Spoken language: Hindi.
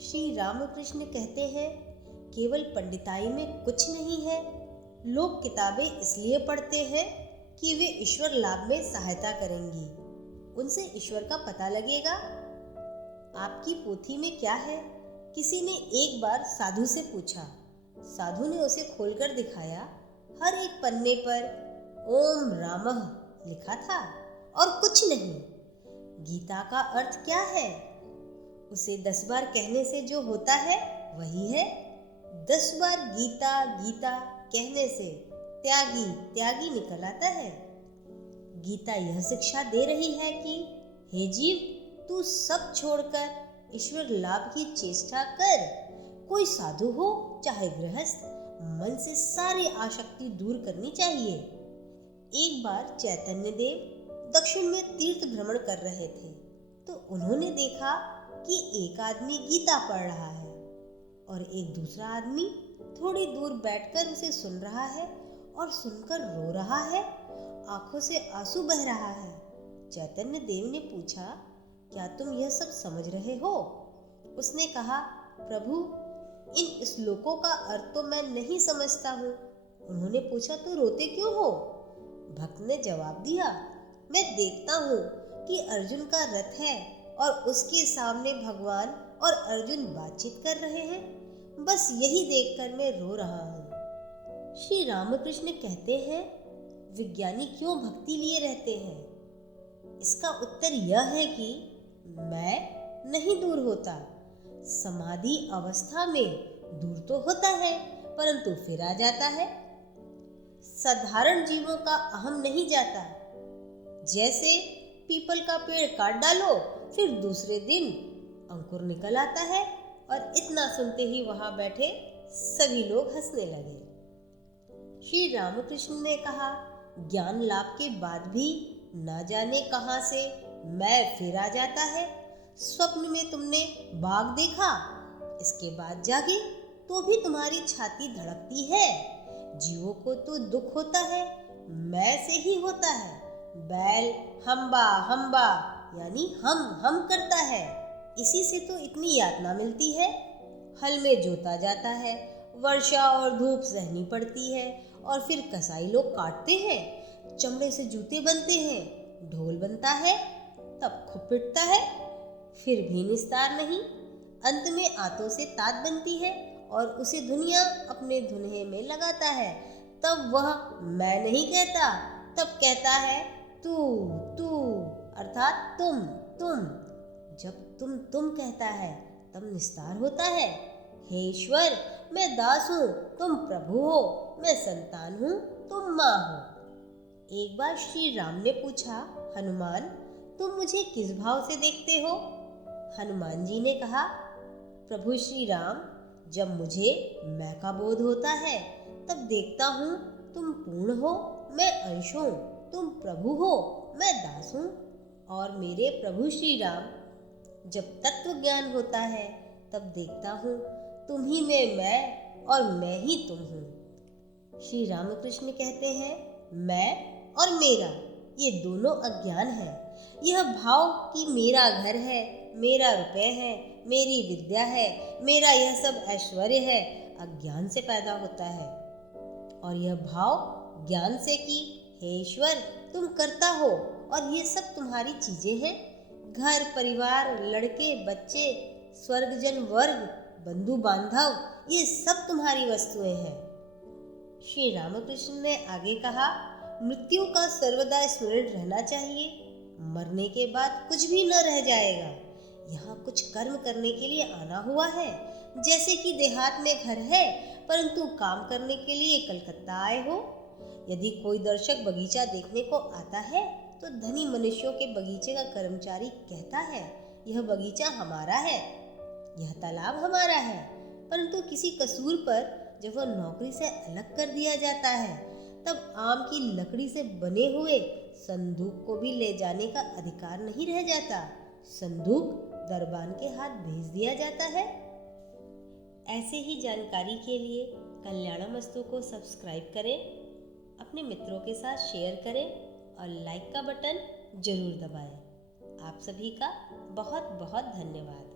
श्री रामकृष्ण कहते हैं, केवल पंडिताई में कुछ नहीं है। लोग किताबें इसलिए पढ़ते हैं कि वे ईश्वर लाभ में सहायता करेंगी, उनसे ईश्वर का पता लगेगा। आपकी पोथी में क्या है? किसी ने एक बार साधु से पूछा। साधु ने उसे खोलकर दिखाया। हर एक पन्ने पर ओम रामः लिखा था और कुछ नहीं। गीता का अर्थ क्या है? उसे 10 बार कहने से जो होता है वही है। 10 बार गीता गीता कहने से त्यागी त्यागी निकल आता है। गीता यह शिक्षा दे रही है कि हे जीव, तू सब छोड़कर ईश्वर लाभ की चेष्टा कर। कोई साधु हो चाहे गृहस्थ, मन से सारी आसक्ति दूर करनी चाहिए। एक बार चैतन्य देव दक्षिण में तीर्थ भ्रमण कर रहे थे तो उन्होंने देखा कि एक आदमी गीता पढ़ रहा है और एक दूसरा आदमी थोड़ी दूर बैठकर उसे सुन रहा है और सुनकर रो रहा है, आंखों से आंसू बह रहा है। चैतन्य देव ने पूछा, क्या तुम यह सब समझ रहे हो? उसने कहा, प्रभु, इन श्लोकों का अर्थ तो मैं नहीं समझता हूँ। उन्होंने पूछा, तो रोते क्यों हो? भक्त ने जवाब दिया, मैं देखता हूँ कि अर्जुन का रथ है और उसके सामने भगवान और अर्जुन बातचीत कर रहे हैं। बस यही देखकर मैं रो रहा हूँ। श्री रामकृष्ण कहते हैं, विज्ञानी क्यों भक्ति लिए रहते हैं? इसका उत्तर यह है कि मैं नहीं दूर होता। समाधि अवस्था में दूर तो होता है परंतु फिर आ जाता है। साधारण जीवों का अहम नहीं जाता। जैसे पीपल का पेड़ काट डालो, फिर दूसरे दिन अंकुर निकल आता है और इतना सुनते ही वहां बैठे सभी लोग हंसने लगे। श्री रामकृष्ण ने कहा, ज्ञान लाभ के बाद भी न जाने कहां से मैं फिर आ जाता है। स्वप्न में तुमने बाघ देखा, इसके बाद जागे तो भी तुम्हारी छाती धड़कती है। जीवों को तो दुख होता है, मैं से ही होता है। बैल हम्बा हम्बा यानी हम करता है, इसी से तो इतनी यातना मिलती है। हल में जोता जाता है, वर्षा और धूप सहनी पड़ती है और फिर कसाई लोग काटते हैं, चमड़े से जूते बनते हैं, ढोल बनता है, तब खूब पिटता है, फिर भी निस्तार नहीं। अंत में आतों से तात बनती है और उसे दुनिया अपने धुन्हे में लगाता है। तब वह मैं नहीं कहता, तब कहता है तू तू, अर्थात तुम। जब तुम कहता है तब निस्तार होता है। हे ईश्वर, मैं दास हूँ, तुम प्रभु हो, मैं संतान हूँ, तुम माँ हो। एक बार श्री राम ने पूछा, हनुमान, तुम मुझे किस भाव से देखते हो? हनुमान जी ने कहा, प्रभु श्री राम, जब मुझे मैं का बोध होता है तब देखता हूँ तुम पूर्ण हो, मैं अंश हूँ, तुम प्रभु हो, मैं दास हूँ। और मेरे प्रभु श्री राम, जब तत्व ज्ञान होता है तब देखता हूँ तुम ही में मैं और मैं ही तुम हूँ। श्री रामकृष्ण कहते हैं, मैं और मेरा ये दोनों अज्ञान है। यह भाव कि मेरा घर है, मेरा रुपए है, मेरी विद्या है, मेरा यह सब ऐश्वर्य है, अज्ञान से पैदा होता है। और यह भाव ज्ञान से कि हे ईश्वर, तुम करता हो और ये सब तुम्हारी चीजें हैं। घर परिवार, लड़के बच्चे, स्वर्गजन वर्ग, बंधु बांधव, ये सब तुम्हारी वस्तुएं हैं। श्री रामकृष्ण ने आगे कहा, मृत्यु का सर्वदा स्मरण रहना चाहिए। मरने के बाद कुछ भी न रह जाएगा। यहाँ कुछ कर्म करने के लिए आना हुआ है। जैसे कि देहात में घर है परंतु काम करने के लिए कलकत्ता आए हो। यदि कोई दर्शक बगीचा देखने को आता है तो धनी मनुष्यों के बगीचे का कर्मचारी कहता है, यह बगीचा हमारा है, यह तालाब हमारा है। परंतु किसी कसूर पर जब वह नौकरी से अलग कर दिया जाता है तब आम की लकड़ी से बने हुए संदूक को भी ले जाने का अधिकार नहीं रह जाता। संदूक दरबान के हाथ भेज दिया जाता है। ऐसे ही जानकारी के लिए कल्याणमस्तु को सब्सक्राइब करें, अपने मित्रों के साथ शेयर करें और लाइक का बटन जरूर दबाएं। आप सभी का बहुत बहुत धन्यवाद।